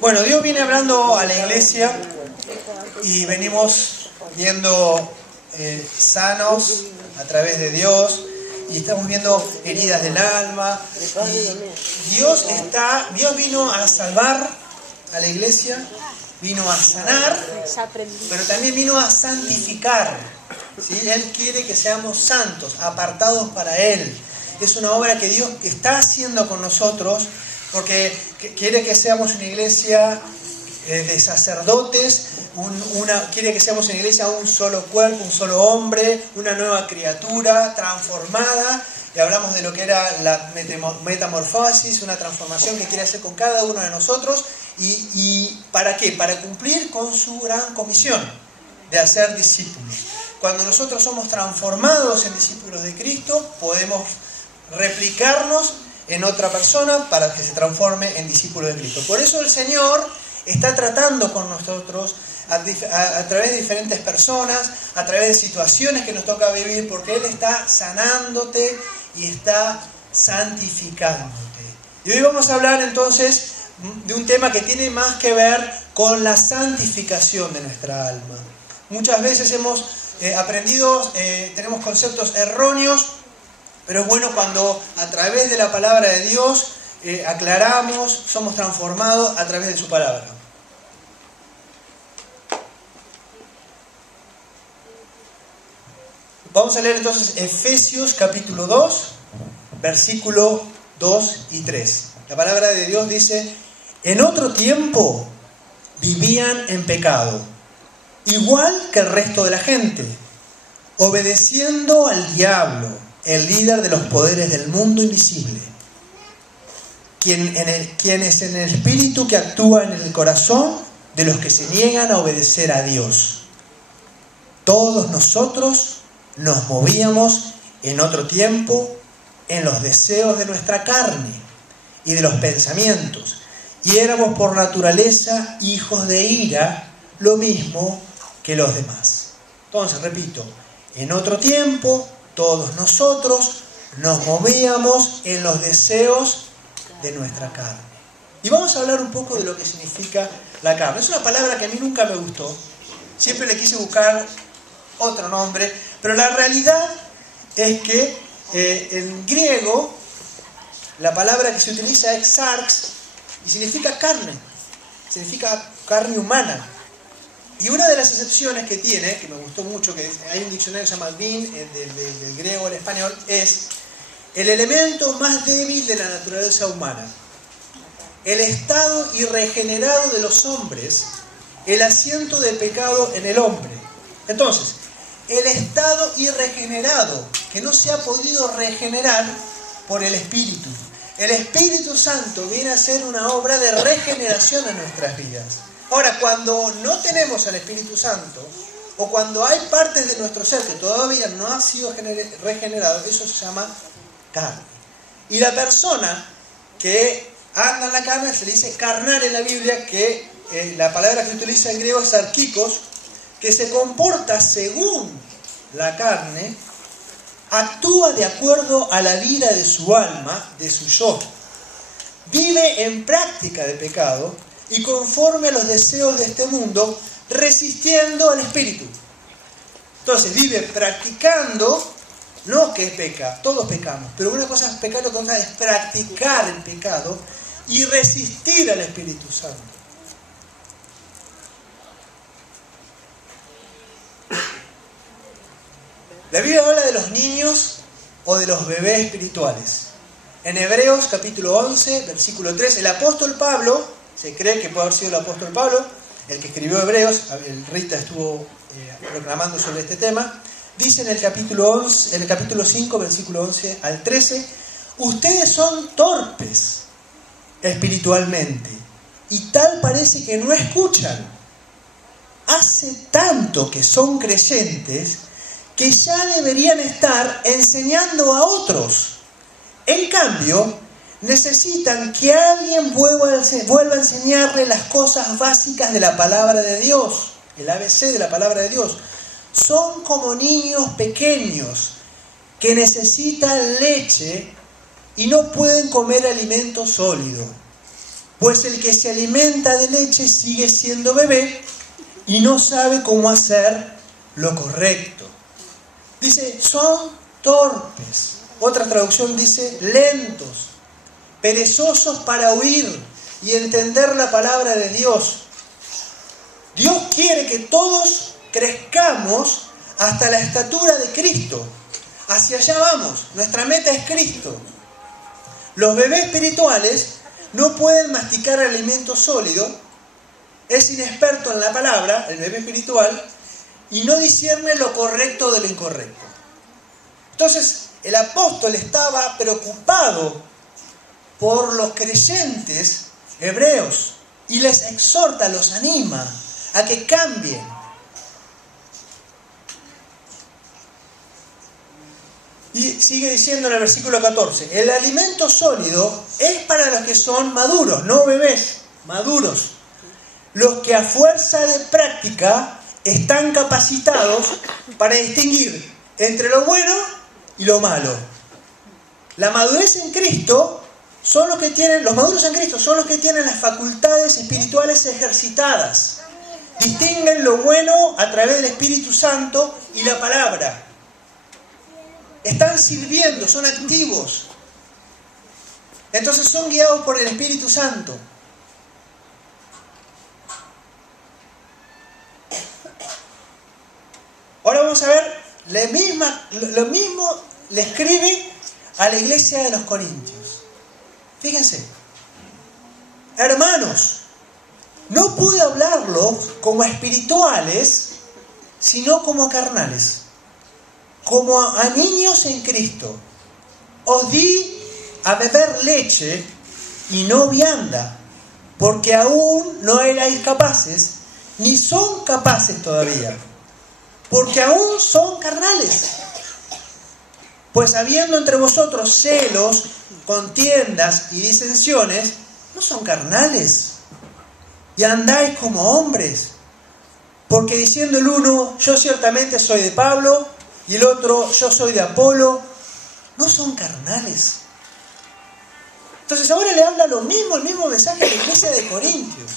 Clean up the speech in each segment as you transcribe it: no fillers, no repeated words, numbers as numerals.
Bueno, Dios viene hablando a la iglesia y venimos viendo sanos a través de Dios y estamos viendo heridas del alma. Y Dios vino a salvar a la iglesia, vino a sanar, pero también vino a santificar. ¿Sí? Él quiere que seamos santos, apartados para Él. Es una obra que Dios está haciendo con nosotros, porque quiere que seamos una iglesia de sacerdotes, quiere que seamos una iglesia un solo cuerpo, un solo hombre, una nueva criatura transformada. Y hablamos de lo que era la metamorfosis, una transformación que quiere hacer con cada uno de nosotros. ¿Y para qué? Para cumplir con su gran comisión de hacer discípulos. Cuando nosotros somos transformados en discípulos de Cristo, podemos replicarnos en otra persona para que se transforme en discípulo de Cristo. Por eso el Señor está tratando con nosotros a través de diferentes personas, a través de situaciones que nos toca vivir, porque Él está sanándote y está santificándote. Y hoy vamos a hablar entonces de un tema que tiene más que ver con la santificación de nuestra alma. Muchas veces hemos aprendido, tenemos conceptos erróneos, pero es bueno cuando a través de la palabra de Dios aclaramos, somos transformados a través de su palabra. Vamos a leer entonces Efesios capítulo 2, versículo 2 y 3. La palabra de Dios dice: en otro tiempo vivían en pecado, igual que el resto de la gente, obedeciendo al diablo, el líder de los poderes del mundo invisible, quien es en el espíritu que actúa en el corazón de los que se niegan a obedecer a Dios. Todos nosotros nos movíamos en otro tiempo en los deseos de nuestra carne y de los pensamientos, y éramos por naturaleza hijos de ira, lo mismo que los demás. Entonces, repito, en otro tiempo todos nosotros nos movíamos en los deseos de nuestra carne. Y vamos a hablar un poco de lo que significa la carne. Es una palabra que a mí nunca me gustó. Siempre le quise buscar otro nombre, pero la realidad es que en griego la palabra que se utiliza es sarx y significa carne, significa carne humana. Y una de las excepciones que tiene, que me gustó mucho, que hay un diccionario que se llama BIN, del griego al español, es el elemento más débil de la naturaleza humana, el estado irregenerado de los hombres, el asiento de pecado en el hombre. Entonces, el estado irregenerado, que no se ha podido regenerar por el Espíritu. El Espíritu Santo viene a hacer una obra de regeneración en nuestras vidas. Ahora, cuando no tenemos al Espíritu Santo, o cuando hay partes de nuestro ser que todavía no ha sido regenerado, eso se llama carne. Y la persona que anda en la carne se le dice carnal en la Biblia, que la palabra que utiliza en griego es arquikos, que se comporta según la carne, actúa de acuerdo a la vida de su alma, de su yo, vive en práctica de pecado y conforme a los deseos de este mundo, resistiendo al Espíritu. Entonces vive practicando, no que peca, todos pecamos, pero una cosa es pecar, otra cosa es practicar el pecado y resistir al Espíritu Santo. La Biblia habla de los niños o de los bebés espirituales. En Hebreos capítulo 11, versículo 3, el apóstol Pablo, se cree que puede haber sido el apóstol Pablo, el que escribió Hebreos, el Rita estuvo proclamando sobre este tema, dice en el capítulo 5, versículo 11 al 13, ustedes son torpes espiritualmente y tal parece que no escuchan. Hace tanto que son creyentes que ya deberían estar enseñando a otros. En cambio, necesitan que alguien vuelva a enseñarles las cosas básicas de la palabra de Dios, el ABC de la palabra de Dios. Son como niños pequeños que necesitan leche y no pueden comer alimento sólido. Pues el que se alimenta de leche sigue siendo bebé y no sabe cómo hacer lo correcto. Dice, son torpes. Otra traducción dice, lentos, perezosos para oír y entender la palabra de Dios. Dios quiere que todos crezcamos hasta la estatura de Cristo. Hacia allá vamos, nuestra meta es Cristo. Los bebés espirituales no pueden masticar alimento sólido, es inexperto en la palabra, el bebé espiritual, y no discierne lo correcto de lo incorrecto. Entonces, el apóstol estaba preocupado por los creyentes hebreos y les exhorta, los anima a que cambien. Y sigue diciendo en el versículo 14, el alimento sólido es para los que son maduros, no bebés, maduros. Los que a fuerza de práctica están capacitados para distinguir entre lo bueno y lo malo. La madurez en Cristo son los que tienen, los maduros en Cristo son los que tienen las facultades espirituales ejercitadas. Distinguen lo bueno a través del Espíritu Santo y la palabra. Están sirviendo, son activos. Entonces son guiados por el Espíritu Santo. Ahora vamos a ver, lo mismo le escribe a la iglesia de los Corintios. Fíjense, hermanos, no pude hablarlos como a espirituales, sino como a carnales, como a niños en Cristo. Os di a beber leche y no vianda, porque aún no erais capaces, ni son capaces todavía, porque aún son carnales. Pues habiendo entre vosotros celos, contiendas y disensiones, ¿no son carnales? Y andáis como hombres. Porque diciendo el uno, yo ciertamente soy de Pablo, y el otro, yo soy de Apolo, ¿no son carnales? Entonces ahora le habla lo mismo, el mismo mensaje a la iglesia de Corintios.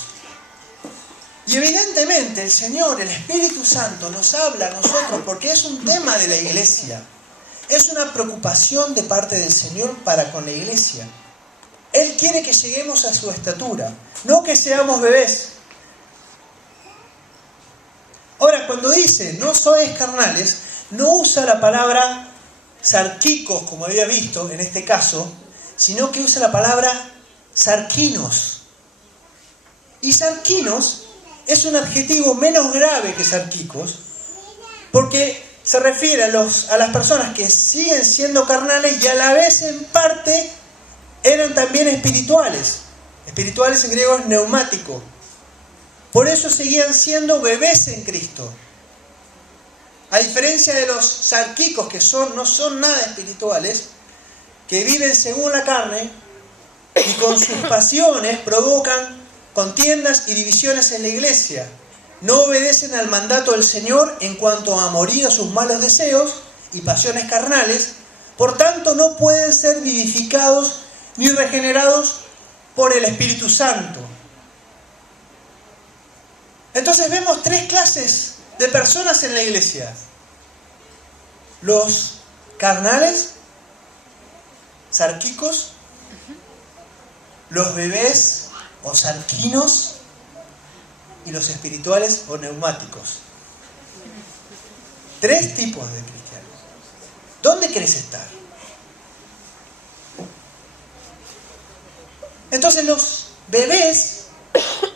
Y evidentemente el Señor, el Espíritu Santo, nos habla a nosotros porque es un tema de la iglesia. Es una preocupación de parte del Señor para con la iglesia. Él quiere que lleguemos a su estatura, no que seamos bebés. Ahora, cuando dice, no sois carnales, no usa la palabra sarquicos, como había visto en este caso, sino que usa la palabra sarquinos. Y sarquinos es un adjetivo menos grave que sarquicos, porque se refiere a las personas que siguen siendo carnales y a la vez en parte eran también espirituales. Espirituales en griego es neumático. Por eso seguían siendo bebés en Cristo. A diferencia de los sarquicos, que no son nada espirituales, que viven según la carne y con sus pasiones provocan contiendas y divisiones en la iglesia. No obedecen al mandato del Señor en cuanto a morir a sus malos deseos y pasiones carnales, por tanto no pueden ser vivificados ni regenerados por el Espíritu Santo. Entonces vemos tres clases de personas en la iglesia: los carnales, sarquicos, los bebés o sarquinos, y los espirituales o neumáticos. Tres tipos de cristianos. ¿Dónde querés estar? Entonces los bebés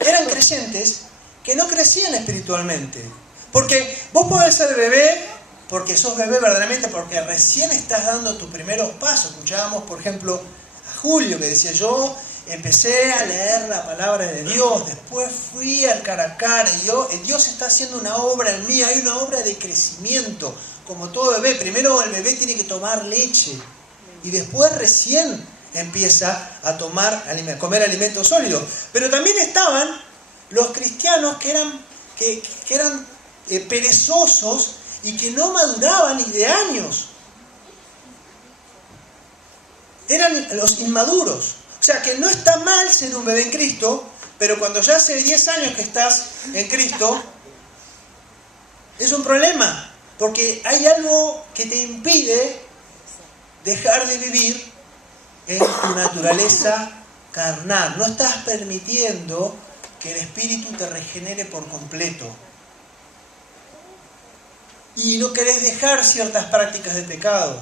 eran creyentes que no crecían espiritualmente. Porque vos podés ser bebé porque sos bebé verdaderamente, porque recién estás dando tus primeros pasos. Escuchábamos, por ejemplo, a Julio que decía, yo empecé a leer la palabra de Dios, después fui al cara a cara, y Dios está haciendo una obra en mí, hay una obra de crecimiento, como todo bebé. Primero el bebé tiene que tomar leche, y después recién empieza a comer alimento sólido. Pero también estaban los cristianos que eran perezosos y que no maduraban ni de años. Eran los inmaduros. O sea que no está mal ser un bebé en Cristo, pero cuando ya hace 10 años que estás en Cristo, es un problema, porque hay algo que te impide dejar de vivir en tu naturaleza carnal. No estás permitiendo que el Espíritu te regenere por completo. Y no querés dejar ciertas prácticas de pecado.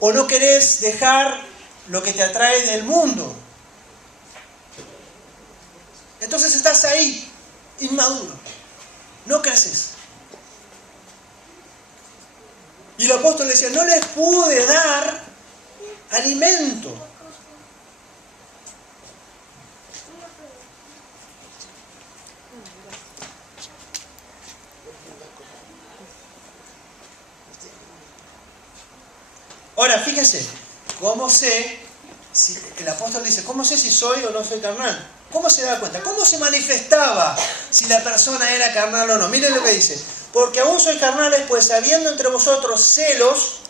O no querés dejar lo que te atrae del mundo. Entonces estás ahí, inmaduro. No creces. Y el apóstol decía, no les pude dar alimento. Ahora, fíjense, ¿cómo sé? Si el apóstol dice, ¿cómo sé si soy o no soy carnal? ¿Cómo se da cuenta? ¿Cómo se manifestaba si la persona era carnal o no? Miren lo que dice. Porque aún sois carnales, pues habiendo entre vosotros celos,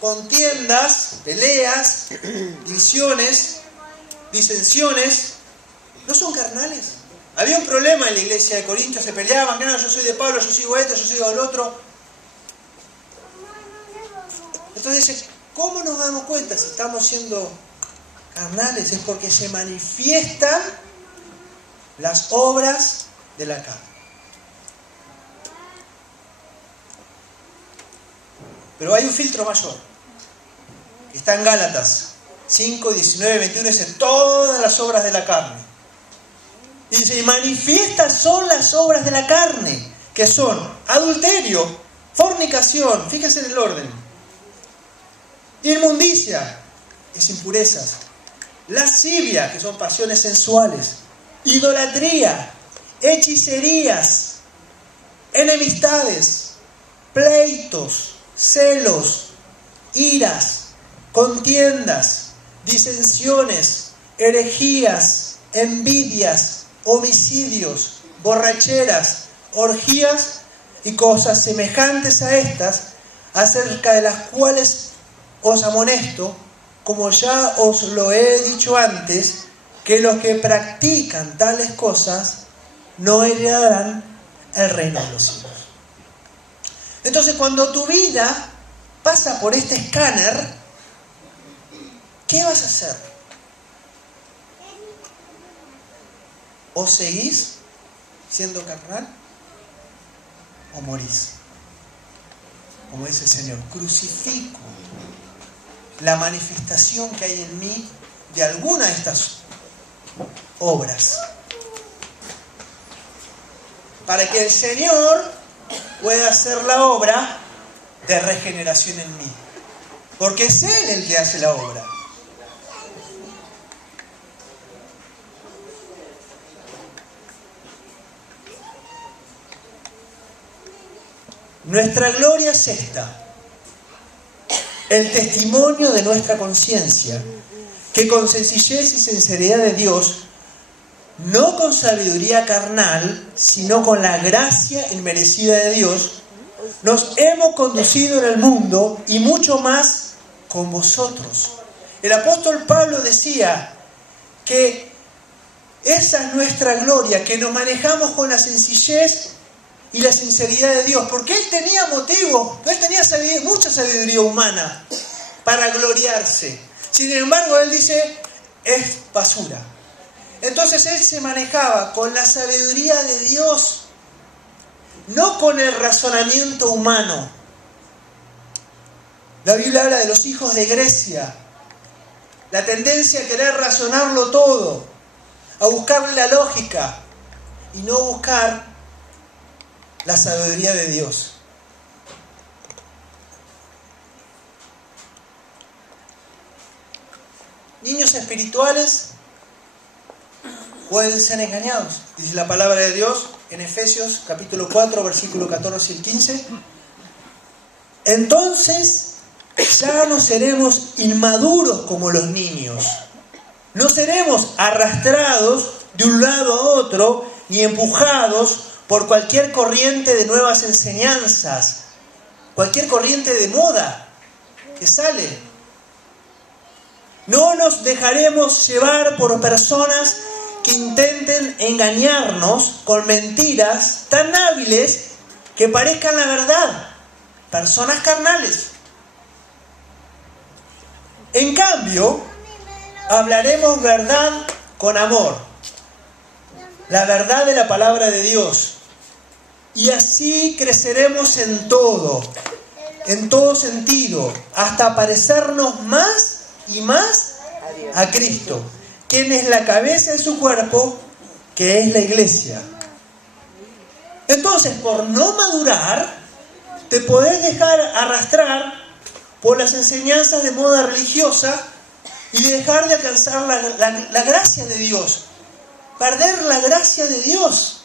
contiendas, peleas, divisiones, disensiones, ¿no son carnales? Había un problema en la iglesia de Corintios, se peleaban, no, yo soy de Pablo, yo sigo esto, yo sigo el otro. Entonces dice, ¿cómo nos damos cuenta si estamos siendo carnales? Es porque se manifiestan las obras de la carne. Pero hay un filtro mayor, que está en Gálatas 5, 19, 21, dice, todas las obras de la carne. Y dice, y manifiestas son las obras de la carne, que son adulterio, fornicación, fíjense en el orden, inmundicia, es impurezas, lascivia, que son pasiones sensuales, idolatría, hechicerías, enemistades, pleitos, celos, iras, contiendas, disensiones, herejías, envidias, homicidios, borracheras, orgías y cosas semejantes a estas, acerca de las cuales os amonesto, como ya os lo he dicho antes, que los que practican tales cosas no heredarán el reino de los cielos. Entonces, cuando tu vida pasa por este escáner, ¿qué vas a hacer? ¿O seguís siendo carnal o morís? Como dice el Señor, crucifico la manifestación que hay en mí de alguna de estas obras, para que el Señor pueda hacer la obra de regeneración en mí, porque es Él el que hace la obra. Nuestra gloria es esta: el testimonio de nuestra conciencia, que con sencillez y sinceridad de Dios, no con sabiduría carnal, sino con la gracia inmerecida de Dios, nos hemos conducido en el mundo y mucho más con vosotros. El apóstol Pablo decía que esa es nuestra gloria, que nos manejamos con la sencillez y la sinceridad de Dios, porque él tenía motivos, él tenía mucha sabiduría humana para gloriarse. Sin embargo, él dice, es basura. Entonces él se manejaba con la sabiduría de Dios, no con el razonamiento humano. La Biblia habla de los hijos de Grecia, la tendencia a querer razonarlo todo, a buscarle la lógica y no buscar la sabiduría de Dios. Niños espirituales pueden ser engañados. Dice la palabra de Dios en Efesios capítulo 4, versículo 14 y 15. Entonces ya no seremos inmaduros como los niños. No seremos arrastrados de un lado a otro, ni empujados por cualquier corriente de nuevas enseñanzas, cualquier corriente de moda que sale. No nos dejaremos llevar por personas que intenten engañarnos con mentiras tan hábiles que parezcan la verdad. Personas carnales. En cambio, hablaremos verdad con amor. La verdad de la palabra de Dios. Y así creceremos en todo sentido, hasta parecernos más y más a Cristo, quien es la cabeza de su cuerpo, que es la iglesia. Entonces, por no madurar, te podés dejar arrastrar por las enseñanzas de moda religiosa y dejar de alcanzar la gracia de Dios. Perder la gracia de Dios.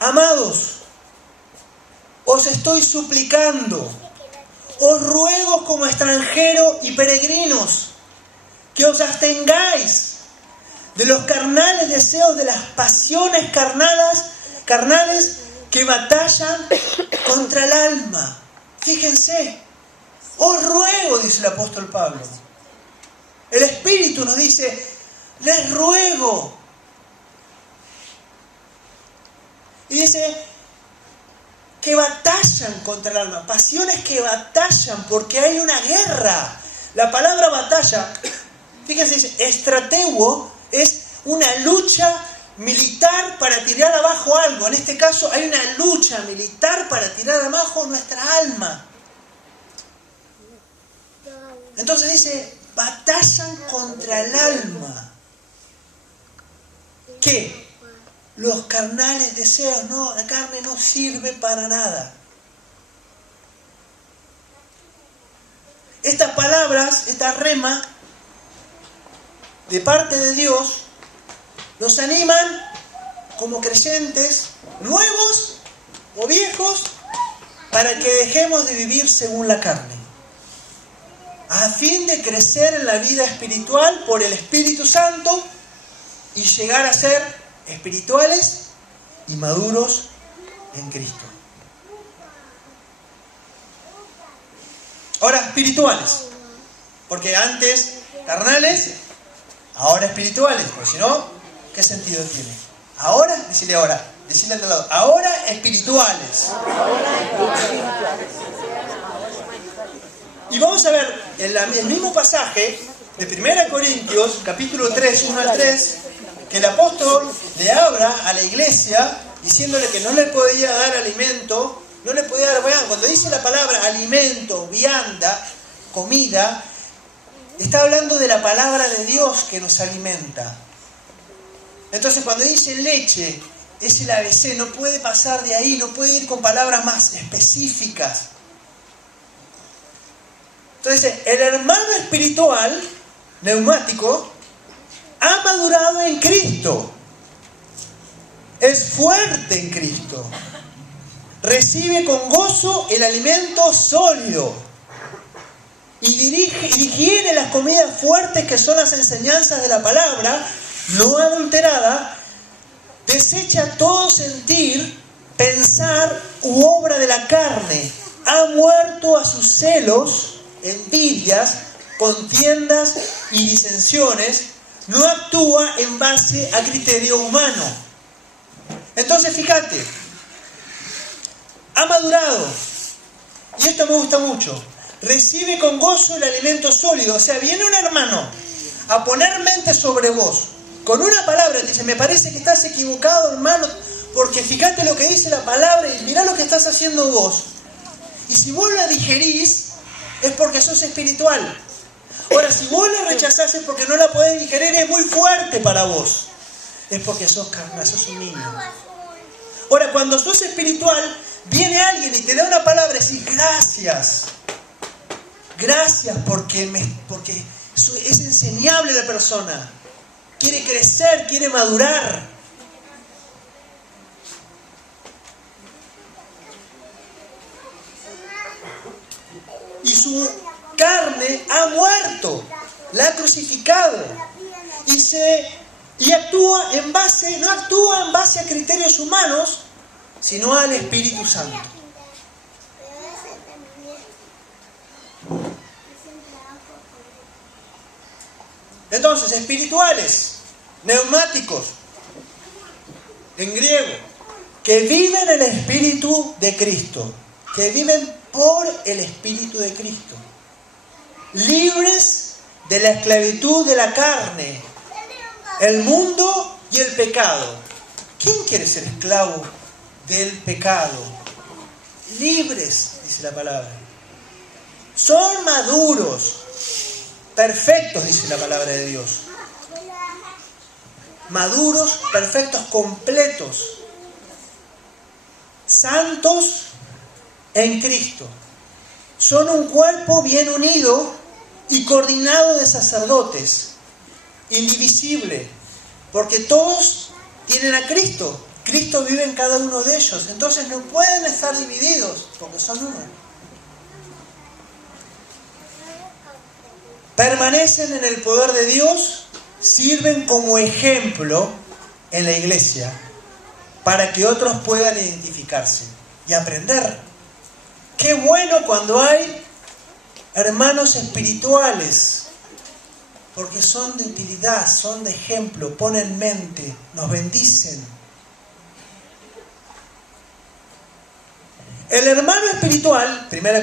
Amados, os estoy suplicando, os ruego como extranjeros y peregrinos, que os abstengáis de los carnales deseos, de las pasiones carnales que batallan contra el alma. Fíjense, os ruego, dice el apóstol Pablo. El Espíritu nos dice, les ruego. Y dice que batallan contra el alma, pasiones que batallan porque hay una guerra. La palabra batalla, fíjense, dice, estratego es una lucha militar para tirar abajo algo. En este caso hay una lucha militar para tirar abajo nuestra alma. Entonces dice, batallan contra el alma. ¿Qué? Los carnales deseos, no, la carne no sirve para nada. Estas palabras, esta rema de parte de Dios, nos animan como creyentes nuevos o viejos para que dejemos de vivir según la carne, a fin de crecer en la vida espiritual por el Espíritu Santo y llegar a ser espirituales y maduros en Cristo. Ahora espirituales, porque antes carnales, ahora espirituales, porque si no, ¿qué sentido tiene? Ahora, decirle al de lado, ahora espirituales. Y vamos a ver el mismo pasaje de 1 Corintios, capítulo 3, 1 al 3, que el apóstol le habla a la iglesia diciéndole que no le podía dar alimento, no le podía dar vianda. Cuando dice la palabra alimento, vianda, comida, está hablando de la palabra de Dios que nos alimenta. Entonces cuando dice leche, es el ABC, no puede pasar de ahí, no puede ir con palabras más específicas. Entonces el hermano espiritual, neumático, ha madurado en Cristo, es fuerte en Cristo, recibe con gozo el alimento sólido y digiere las comidas fuertes que son las enseñanzas de la palabra no adulterada, desecha todo sentir, pensar u obra de la carne, ha muerto a sus celos, envidias, contiendas y disensiones, no actúa en base a criterio humano. Entonces fíjate, ha madurado, y esto me gusta mucho, recibe con gozo el alimento sólido. O sea, viene un hermano a poner mente sobre vos con una palabra, te dice, me parece que estás equivocado, hermano, porque fíjate lo que dice la palabra y mirá lo que estás haciendo vos. Y si vos la digerís, es porque sos espiritual. Ahora, si vos la rechazás es porque no la podés digerir, es muy fuerte para vos. Es porque sos carnal, sos un niño. Ahora, cuando sos espiritual, viene alguien y te da una palabra y decís, gracias. Gracias porque es enseñable la persona. Quiere crecer, quiere madurar. Y su carne ha muerto, la ha crucificado. Y actúa en base, no actúa en base a criterios humanos, sino al Espíritu Santo. Entonces, espirituales, neumáticos, en griego, que viven el Espíritu de Cristo, que viven por el Espíritu de Cristo, libres de la esclavitud de la carne, el mundo y el pecado. ¿Quién quiere ser esclavo del pecado? Libres, dice la palabra. Son maduros, perfectos, dice la palabra de Dios. Maduros, perfectos, completos, santos en Cristo. Son un cuerpo bien unido y coordinado de sacerdotes, indivisible, porque todos tienen a Cristo. Cristo vive en cada uno de ellos, entonces no pueden estar divididos, porque son uno. Permanecen en el poder de Dios, sirven como ejemplo en la iglesia, para que otros puedan identificarse y aprender. Qué bueno cuando hay hermanos espirituales, porque son de utilidad, son de ejemplo, ponen mente, nos bendicen. El hermano espiritual, 1 Corintios